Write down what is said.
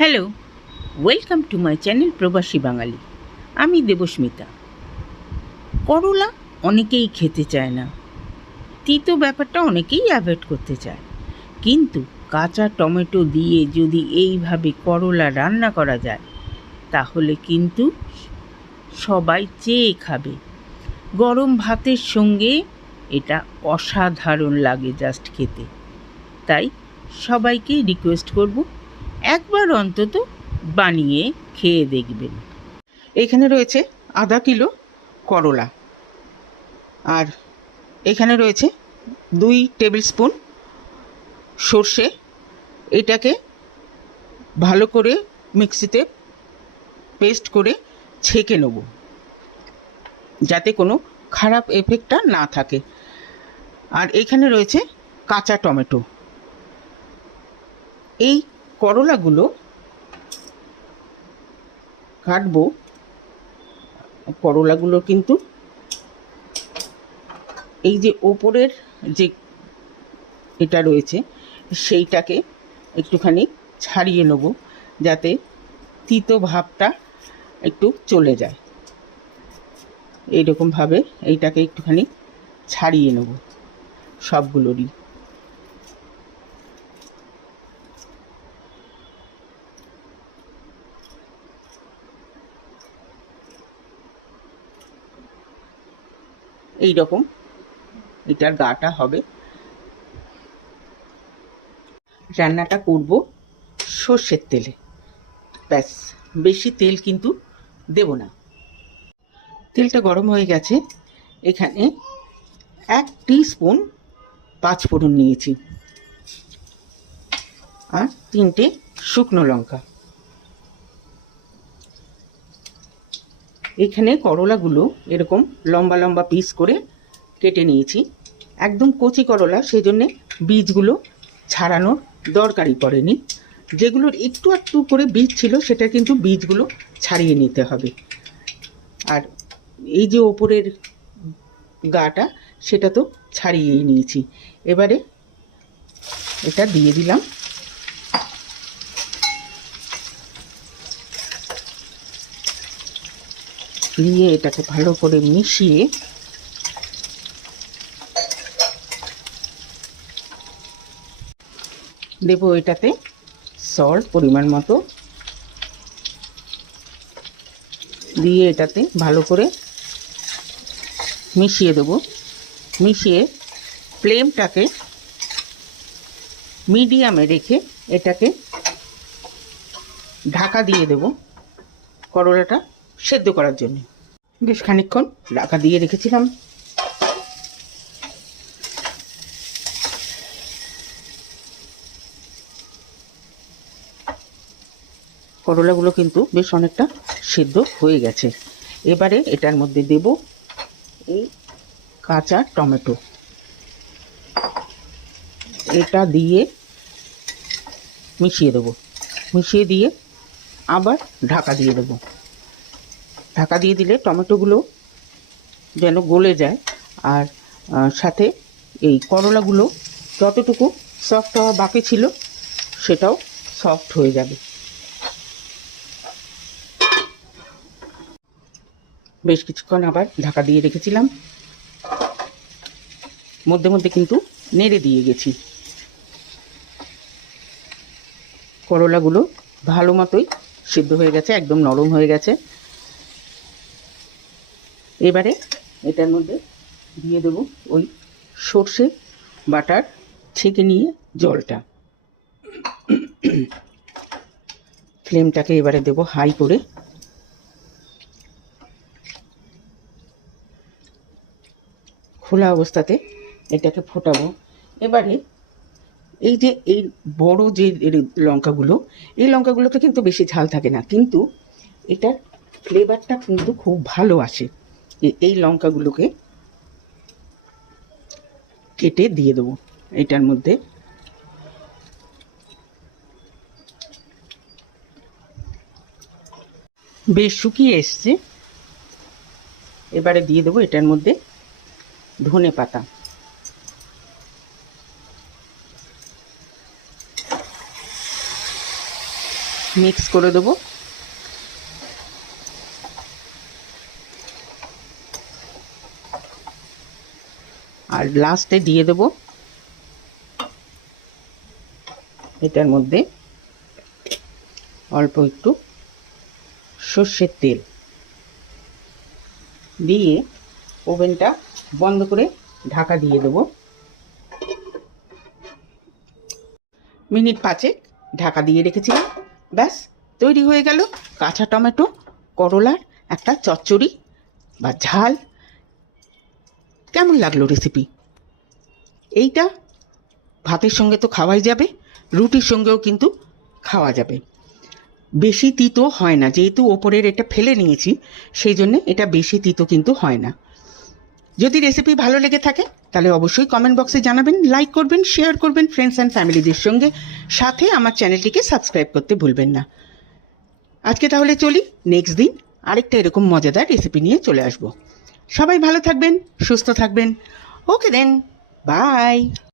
Hello, welcome to my channel প্রবাসী বাঙালি। আমি দেবস্মিতা। করলা অনেকেই খেতে চায় না, তিতো ব্যাপারটা অনেকেই অ্যাভয়েড করতে চায়, কিন্তু কাঁচা টমেটো দিয়ে যদি এইভাবে করলা রান্না করা যায় তাহলে কিন্তু সবাই চেয়ে খাবে। গরম ভাতের সঙ্গে এটা অসাধারণ লাগে জাস্ট খেতে। তাই সবাইকে রিকোয়েস্ট করব, একবার অন্তত বানিয়ে খেয়ে দেখবেন। এখানে রয়েছে আধা কিলো করলা, আর এখানে রয়েছে 2 টেবিল স্পুন সর্ষে। এটাকে ভালো করে মিক্সিতে পেস্ট করে ছেঁকে নেব, যাতে কোনো খারাপ এফেক্টটা না থাকে। আর এখানে রয়েছে কাঁচা টমেটো। এই করলাগুলো কাটবো। করলাগুলো কিন্তু এই যে ওপরের যে এটা রয়েছে সেইটাকে একটুখানি ছাড়িয়ে নেব, যাতে তিতো ভাবটা একটু চলে যায়। এইরকমভাবে এইটাকে একটুখানি ছাড়িয়ে নেব সবগুলোরই। এইরকম এটার গাটা হবে। রান্নাটা করব সর্ষের তেলে, ব্যাস, বেশি তেল কিন্তু দেব না। তেলটা গরম হয়ে গেছে। এখানে 1 টিস্পুন পাঁচফোড়ন নিয়েছি, আর 3টে শুকনো লঙ্কা। এখানে করলাগুলো এরকম লম্বা লম্বা পিস করে কেটে নিয়েছি। একদম কচি করলা, সেই জন্যে বীজগুলো ছাড়ানোর দরকারই পড়েনি। যেগুলোর একটু একটু করে বীজ ছিল সেটা কিন্তু বীজগুলো ছাড়িয়ে নিতে হবে। আর এই যে ওপরের গাটা সেটা তো ছাড়িয়েই নিয়েছি। এবারে এটা দিয়ে দিলাম। দিয়ে এটাকে ভালো করে মিশিয়ে দেব এটাতে সল্ট পরিমাণ মতো, দিয়ে এটাতে ভালো করে মিশিয়ে দেব। মিশিয়ে ফ্লেমটাকে মিডিয়ামে রেখে এটাকে ঢাকা দিয়ে দেব করলাটা সেদ্ধ করার জন্য। বেশ খানিকক্ষণ ঢাকা দিয়ে রেখেছিলাম। করলাগুলো কিন্তু বেশ অনেকটা সেদ্ধ হয়ে গেছে। এবারে এটার মধ্যে দেব এই কাঁচা টমেটো। এটা দিয়ে মিশিয়ে দেবো। মিশিয়ে দিয়ে আবার ঢাকা দিয়ে দেবো। ঢাকা দিয়ে দিলে টমেটোগুলো যেন গলে যায়, আর সাথে এই করলাগুলো যতটুকু সফট হওয়া বাকি ছিল সেটাও সফট হয়ে যাবে। বেশ কিছুক্ষণ আবার ঢাকা দিয়ে রেখেছিলাম। মধ্যে মধ্যে কিন্তু নেড়ে দিয়ে গেছি। করলাগুলো ভালো মতোই সিদ্ধ হয়ে গেছে, একদম নরম হয়ে গেছে। এবারে এটার মধ্যে দিয়ে দেবো ওই সর্ষে বাটার ছেঁকে নিয়ে জলটা। ফ্লেমটাকে এবারে দেবো হাই করে। খোলা অবস্থাতে এটাকে ফোটাবো। এবারে এই যে এই বড় যে লঙ্কাগুলো, এই লঙ্কাগুলোতে কিন্তু বেশি ঝাল থাকে না, কিন্তু এটার ফ্লেভারটা কিন্তু খুব ভালো আসে। এই লঙ্কাগুলোকে কেটে দিয়ে দেবো এটার মধ্যে। বেশ শুকিয়ে এসছে। এবারে দিয়ে দেবো এটার মধ্যে ধনে পাতা। মিক্স করে দেবো। আর লাস্টে দিয়ে দেব এটার মধ্যে অল্প একটু সর্ষের তেল দিয়ে ওভেনটা বন্ধ করে ঢাকা দিয়ে দেব। মিনিট 5 ঢাকা দিয়ে রেখেছিলাম। ব্যাস তৈরি হয়ে গেল কাঁচা টমেটো করলার একটা চচ্চড়ি বা ঝাল। কেমন লাগলো রেসিপি? এইটা ভাতের সঙ্গে তো খাওয়াই যাবে, রুটির সঙ্গেও কিন্তু খাওয়া যাবে। বেশি তিতো হয় না, যেহেতু ওপরের এটা ফেলে নিয়েছি সেই জন্যে এটা বেশি তিতো কিন্তু হয় না। যদি রেসিপি ভালো লেগে থাকে তাহলে অবশ্যই কমেন্ট বক্সে জানাবেন, লাইক করবেন, শেয়ার করবেন ফ্রেন্ডস অ্যান্ড ফ্যামিলিদের সঙ্গে, সাথে আমার চ্যানেলটিকে সাবস্ক্রাইব করতে ভুলবেন না। আজকে তাহলে চলি, নেক্সট দিন আরেকটা এরকম মজাদার রেসিপি নিয়ে চলে আসব। সবাই ভালো থাকবেন, সুস্থ থাকবেন। ওকে দেন, বাই।